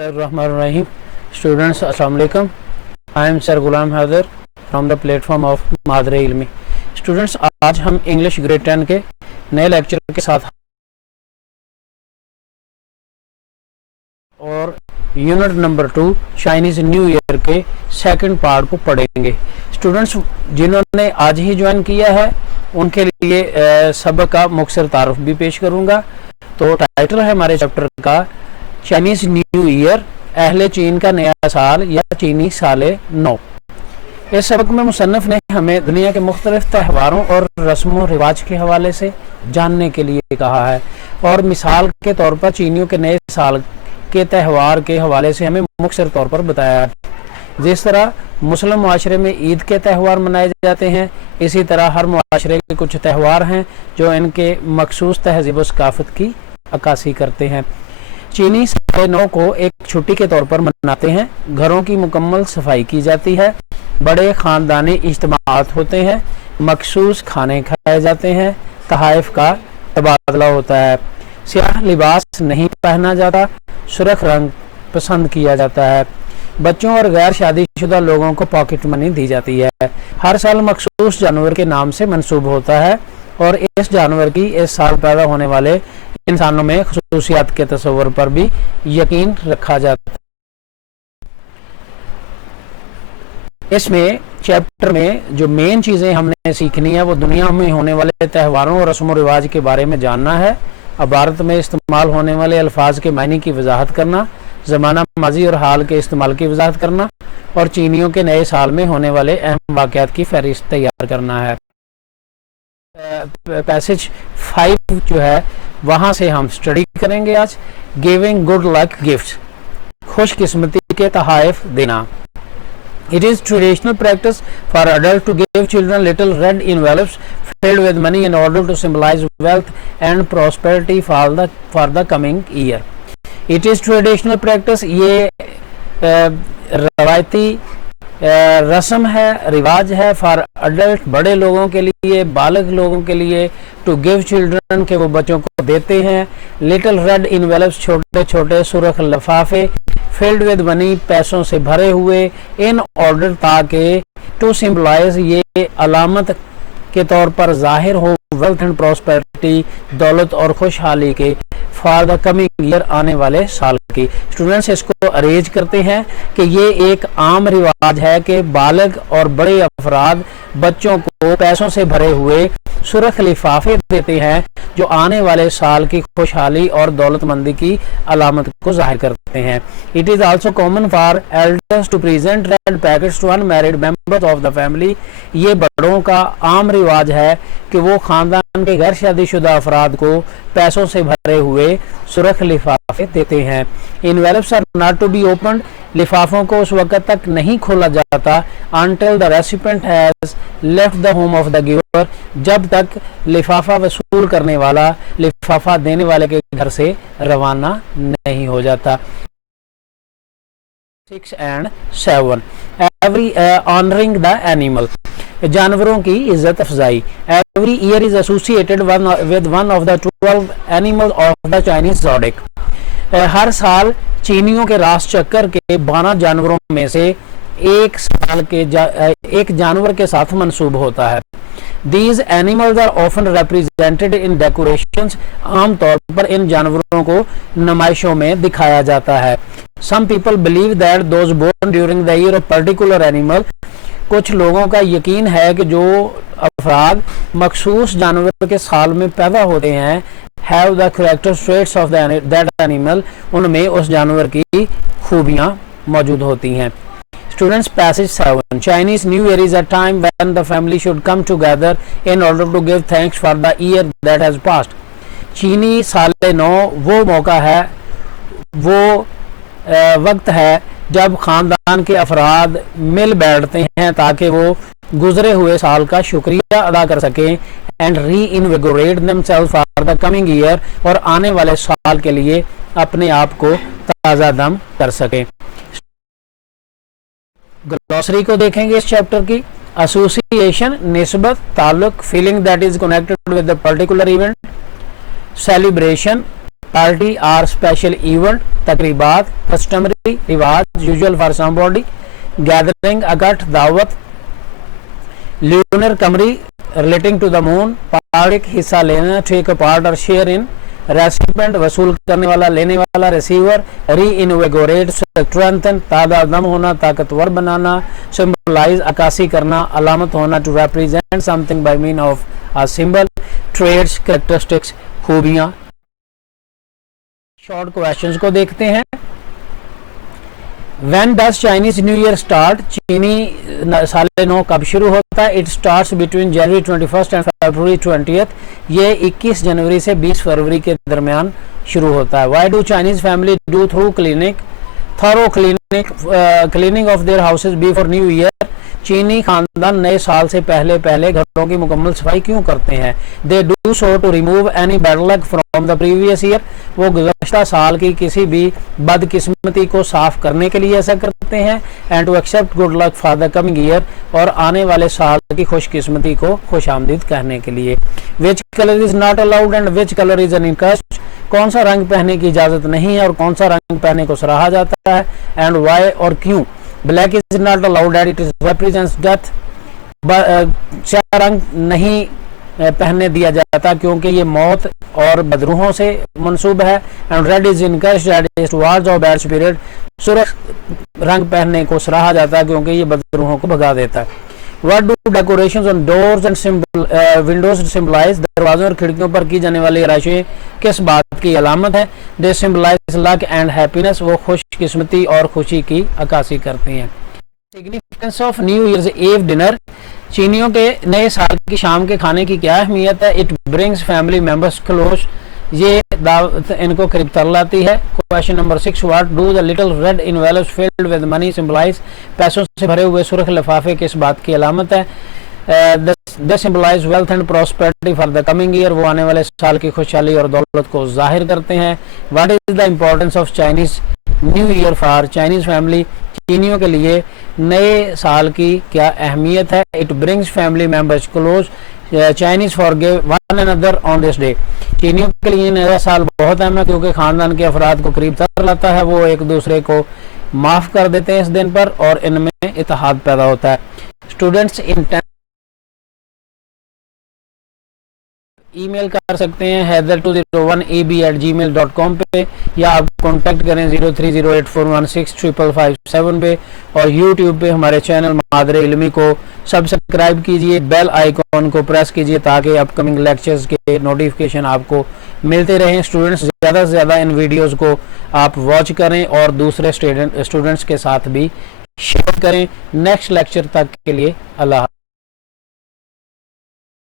Bismillahirrahmanirrahim. Students, Assalamu alaikum. I am Sir Ghulam Haider from the platform of Madre Ilmi. Students, आज हम English grade 10 के नए lecture के साथ और unit number 2 Chinese new year के सेकंड पार्ट को पढ़ेंगे. स्टूडेंट्स जिन्होंने आज ही ज्वाइन किया है उनके लिए सबक का मुख्तसर तारुफ भी पेश करूंगा. तो टाइटल है हमारे चैप्टर का चाइनीज़ न्यू ईयर, अहले चीन का नया साल या चीनी साल नौ. इस सबक में मुसन्निफ ने हमें दुनिया के मुख्तलिफ त्यौहारों और रस्म रिवाज के हवाले से जानने के लिए कहा है और मिसाल के तौर पर चीनियों के नए साल के त्यौहार के हवाले से हमें मुख्तसर तौर पर बताया है. जिस तरह मुस्लिम माशरे में ईद के त्यौहार मनाए जाते हैं, इसी तरह हर माशरे के कुछ त्यौहार हैं जो इनके मखसूस तहज़ीब व सकाफ़त की अक्कासी करते हैं. चीनी साल नौ को एक छुट्टी के तौर पर मनाते हैं. घरों की मुकम्मल सफाई की जाती है, बड़े ख़ानदानी इज्तिमाआत होते हैं, मखसूस खाने खाए जाते हैं, तहाइफ का तबादला होता है. स्याह लिबास नहीं पहना जाता, सुर्ख रंग पसंद किया जाता है. बच्चों और गैर शादीशुदा लोगों को पॉकेट मनी दी जाती है. हर साल मखसूस जानवर के नाम से मंसूब होता है और इस जानवर की इस साल पैदा होने वाले इंसानों में खुसूसियात के तस्वर पर भी यकीन रखा जाता है. इसमें चैप्टर में जो मेन चीज़ें हमने सीखनी है वो दुनिया में होने वाले त्यौहारों और रस्म रिवाज के बारे में जानना है. इबारत में इस्तेमाल होने वाले अल्फाज के मायने की वजाहत करना, ज़माना माजी और हाल के इस्तेमाल की वजाहत करना और चीनियों के नए साल में होने वाले अहम वाक़यात की फहरिस्त तैयार करना है. पैसेज 5 जो है वहाँ से हम स्टडी करेंगे आज. गिविंग गुड लक गिफ्ट्स, खुशकिस्मती के तहाइफ देना. It is traditional practice for adults to give children little red envelopes filled with money in order to symbolize wealth and prosperity for the coming year. It is traditional practice, ये रवायती रस्म है, रिवाज है. For adult, बड़े लोगों के लिए, बालग लोगों के लिए. टू गिव चिल्ड्रन, के वो बच्चों को देते हैं. लिटिल रेड इनवेलप्स, छोटे छोटे सुर्ख लिफाफे. फिल्ड विद मनी, पैसों से भरे हुए. इन ऑर्डर, ताकि. टू सिम्बलाइज, ये अलामत के तौर पर जाहिर हो वेल्थ एंड प्रॉस्पेरिटी, दौलत और खुशहाली के. फॉर द कमिंग ईयर, आने वाले साल की. स्टूडेंट्स इसको अरेंज करते हैं कि ये एक आम रिवाज है कि बालग और बड़े अफराद बच्चों को पैसों से भरे हुए सुर्ख लिफाफे देते हैं जो आने वाले साल की खुशहाली और दौलतमंदी की अलामत को जाहिर करते हैं. It is also common for elders to present red packets to unmarried members of the family. ये बड़ों का आम रिवाज है कि वो खानदान के गैर शादीशुदा अफराद को पैसों से भरे हुए सुर्ख लिफाफे देते हैं. Envelopes are not to be opened, लिफाफों को उस वक्त तक नहीं खोला जाता until the recipient has left the home of the giver, जब तक लिफाफा वसूल करने वाला लिफाफा देने वाले के घर से रवाना नहीं हो जाता. 6 and 7 every honoring the animal, जानवरों की इज्जत अफजाई. Every year is associated with one of the 12 animals of the Chinese zodiac. हर साल चीनियों के रास चक्कर के 12 जानवरों में से एक जानवर के साथ मंसूब होता है. These animals are often represented in decorations. आम तौर पर इन जानवरों को नुमाइशों में दिखाया जाता है. Some people believe that those born during the year of particular animal, कुछ लोगों का यकीन है कि जो अफराद मखसूस जानवर के साल में पैदा होते हैं have the character traits of that animal, उनमें उस जानवर की खूबियाँ मौजूद होती हैं. Students, passage 7. Chinese New Year is a time when the family should come together in order to give thanks for the year that has passed. चीनी साल नौ वो मौका है, वो वक्त है जब खानदान के अफराद मिल बैठते हैं ताकि वो गुजरे हुए साल का शुक्रिया अदा कर सकें and reinvigorate themselves for the coming year, और आने वाले साल के लिए अपने आप को ताज़ा दम कर सकें. ग्लॉसरी को देखेंगे इस चैप्टर की. एसोसिएशन, निस्बत, ताल्लुक. Feeling that is connected with the particular event. Celebration, party or special event, तकरीबात, कस्टमरी रिवाज, यूजुअल फॉर समबॉडी, गैदरिंग, अकट, दावत, ल्यूनर कमरी relating to the moon, partake, हिस्सा लेना, टेक अ पार्ट और शेयर इन, रेसिपेंट, वसूल करने वाला, लेने वाला, रिसीवर, री इनविगोरेट, स्ट्रेंथन, ताज़ा दम होना, ताकतवर बनाना, सिंबलाइज, अक्कासी करना, अलामत होना, to represent something by mean of a symbol, traits, characteristics, खूबियां। शॉर्ट क्वेश्चंस को देखते हैं। When does Chinese New Year start? चीनी साल नौ कब शुरू होता है? It starts between January 21st and February 20th. ये 21 जनवरी से 20 फरवरी के दरमियान शुरू होता है। Why do Chinese family do thorough cleaning of their houses before New Year? चीनी खानदान नए साल से पहले घरों की मुकम्मल सफाई क्यों करते हैं? They do so to remove any bad luck from the previous year. वो गुज़श्ता साल की किसी भी बदकिस्मती को साफ करने के लिए ऐसा करते हैं। And to accept good luck for the coming year, और आने वाले साल की खुशकिस्मती को खुशामदीद कहने के लिए। Which color is not allowed and which color is encouraged? कौन सा रंग पहनने की इजाज़त नहीं है और कौन सा रंग पहनने को सराहा जाता है? And why, और क्यों? Black is not allowed and it represents death. स्याह रंग नहीं पहनने दिया जाता क्योंकि ये मौत और बदरूहों से मंसूब है। And red is encouraged towards और बैड स्पिरिट, सुर्ख रंग पहनने को सराहा जाता है क्योंकि ये बदरूहों को भगा देता है। What do decorations on doors and windows symbolize? दरवाजों और खिड़कियों पर की जाने वाली आराइशें किस बात की अलामत है? They symbolize luck and happiness. वो खुशकिस्मती और खुशी की अक्कासी करती हैं। Significance of New Year's Eve dinner. चीनियों के नए साल की शाम के खाने की क्या अहमियत है? It brings family members close. ये दावत इनको करीब तर लाती है। Question number 6, what do the little red envelopes filled with money symbolize? पैसों से भरे हुए सुर्ख लिफाफे किस बात की अलामत है? They symbolize wealth and prosperity for the coming year. वो आने वाले साल की खुशहाली और दौलत को जाहिर करते हैं। What is the importance of Chinese New Year for Chinese family? चीनियों के लिए नए साल की क्या अहमियत है? It brings family members close. Chinese forgive one another on this day. चीनियों के लिए नया साल बहुत अहम है क्योंकि खानदान के अफराद को करीब तर लाता है। वो एक दूसरे को माफ़ कर देते हैं इस दिन पर और इनमें इत्तेहाद पैदा होता है। स्टूडेंट्स इन ईमेल कर सकते हैं heather201ab@gmail.com पे, या आप कॉन्टैक्ट करें 0308416557 पे, और यूट्यूब पे हमारे चैनल मादरे इल्मी को सब्सक्राइब कीजिए, बेल आइकॉन को प्रेस कीजिए ताकि अपकमिंग लेक्चर्स के नोटिफिकेशन आपको मिलते रहें। स्टूडेंट्स ज़्यादा से ज़्यादा इन वीडियोज़ को आप वॉच करें और दूसरे स्टूडेंट्स के साथ भी शेयर करें। नेक्स्ट लेक्चर तक के लिए अल्लाह।